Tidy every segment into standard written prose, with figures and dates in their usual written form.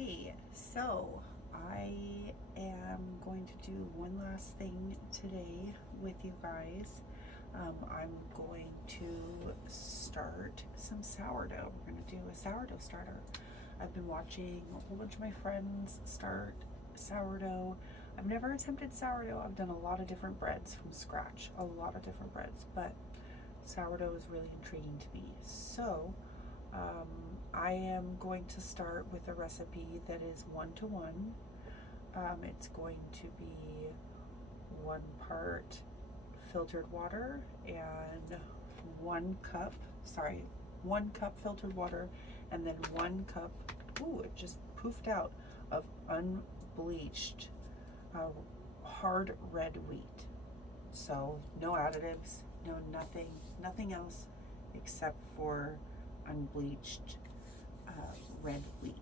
Hey, so I am going to do one last thing today with you guys. I'm going to start some sourdough. We're going to do a sourdough starter. I've been watching a whole bunch of my friends start sourdough. I've never attempted sourdough. I've done a lot of different breads from scratch, a lot of different breads, but sourdough is really intriguing to me. So, um, I am going to start with a recipe that is 1-to-1. It's going to be 1 part filtered water and 1 cup filtered water, and then 1 cup, ooh, it just poofed out, of unbleached hard red wheat. So no additives, no nothing else except for unbleached red wheat.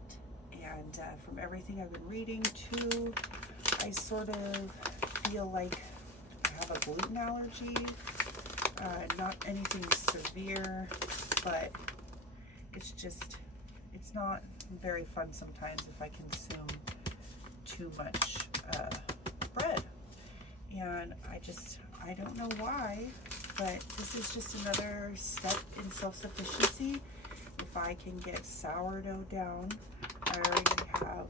And from everything I've been reading too, I sort of feel like I have a gluten allergy. Not anything severe, but it's not very fun sometimes if I consume too much bread. And I don't know why, but this is just another step in self-sufficiency. If I can get sourdough down, I already have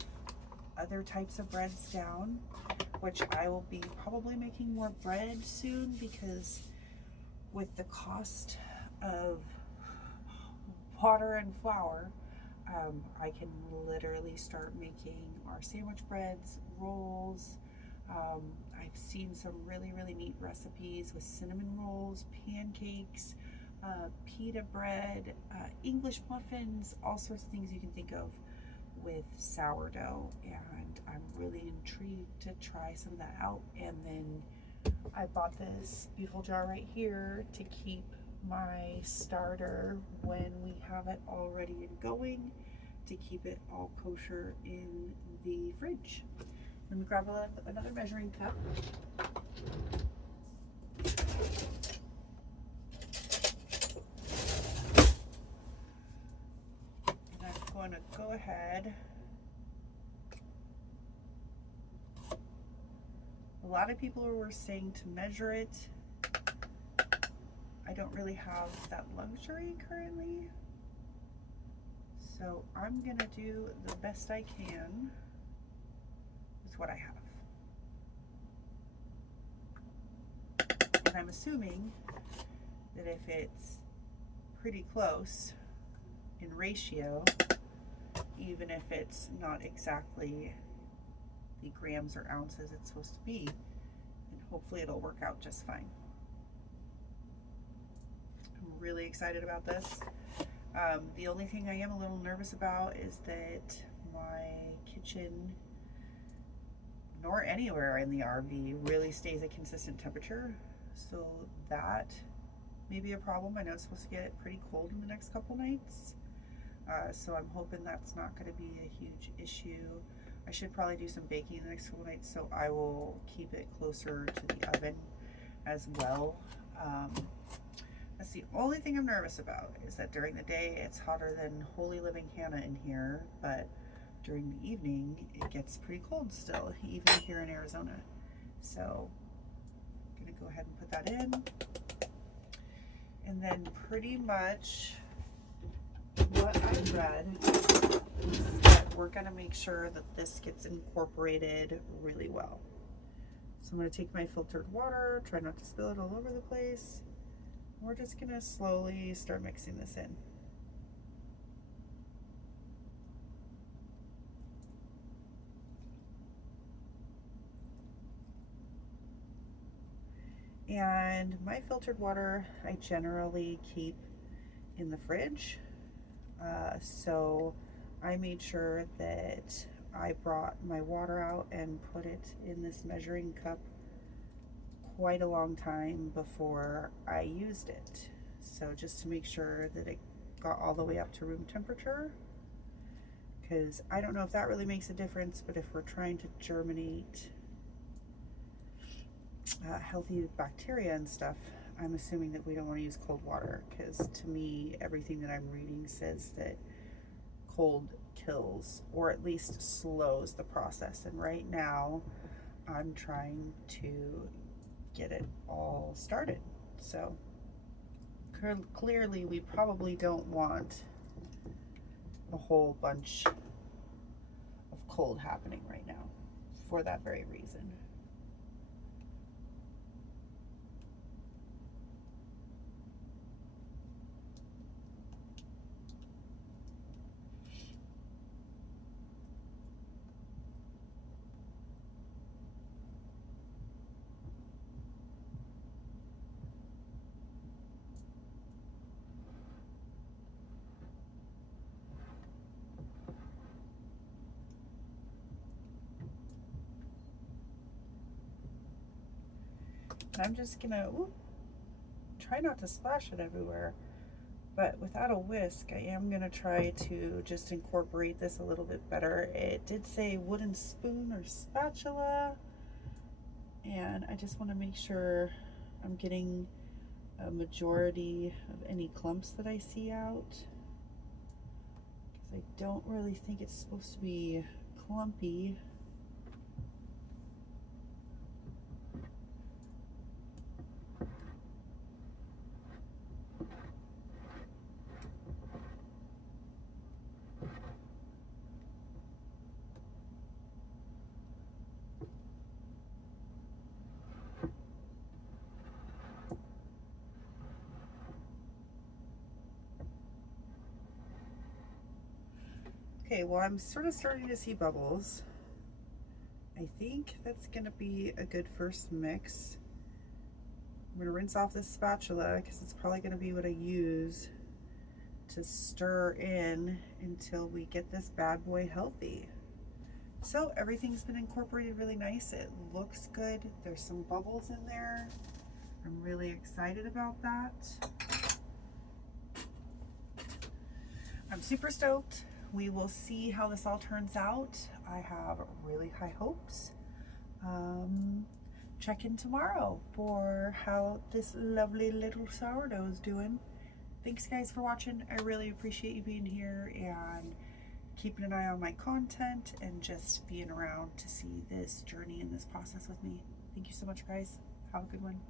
other types of breads down, which I will be probably making more bread soon, because with the cost of water and flour, I can literally start making our sandwich breads, rolls. I've seen some really neat recipes with cinnamon rolls, pancakes, pita bread, English muffins, all sorts of things you can think of with sourdough, and I'm really intrigued to try some of that out. And then I bought this beautiful jar right here to keep my starter when we have it all ready and going, to keep it all kosher in the fridge. Let me grab another measuring cup. And I'm going to go ahead. A lot of people were saying to measure it. I don't really have that luxury currently, so I'm gonna do the best I can with what I have. And I'm assuming that if it's pretty close in ratio, even if it's not exactly the grams or ounces it's supposed to be, and hopefully it'll work out just fine. I'm really excited about this. The only thing I am a little nervous about is that my kitchen, nor anywhere in the RV, really stays a consistent temperature. So that may be a problem. I know it's supposed to get pretty cold in the next couple nights. So I'm hoping that's not going to be a huge issue. I should probably do some baking the next couple nights, so I will keep it closer to the oven as well. That's the only thing I'm nervous about, is that during the day it's hotter than Holy Living Hannah in here, but during the evening it gets pretty cold still, even here in Arizona. So I'm gonna go ahead and put that in. And then pretty much what I read is that we're gonna make sure that this gets incorporated really well. So I'm gonna take my filtered water, try not to spill it all over the place. We're just gonna slowly start mixing this in. And my filtered water I generally keep in the fridge. So I made sure that I brought my water out and put it in this measuring cup quite a long time before I used it. So just to make sure that it got all the way up to room temperature, because I don't know if that really makes a difference, but if we're trying to germinate healthy bacteria and stuff, I'm assuming that we don't want to use cold water, because to me everything that I'm reading says that cold kills, or at least slows the process. And right now I'm trying to get it all started. So clearly we probably don't want a whole bunch of cold happening right now for that very reason. I'm just gonna try not to splash it everywhere, but without a whisk, I am gonna try to just incorporate this a little bit better. It did say wooden spoon or spatula, and I just want to make sure I'm getting a majority of any clumps that I see out, because I don't really think it's supposed to be clumpy. Okay, well, I'm sort of starting to see bubbles. I think that's gonna be a good first mix. I'm gonna rinse off this spatula because it's probably gonna be what I use to stir in until we get this bad boy healthy. So everything's been incorporated really nice. It looks good. There's some bubbles in there. I'm really excited about that. I'm super stoked. We will see how this all turns out. I have really high hopes. Check in tomorrow for how this lovely little sourdough is doing. Thanks guys for watching. I really appreciate you being here and keeping an eye on my content and just being around to see this journey and this process with me. Thank you so much guys. Have a good one.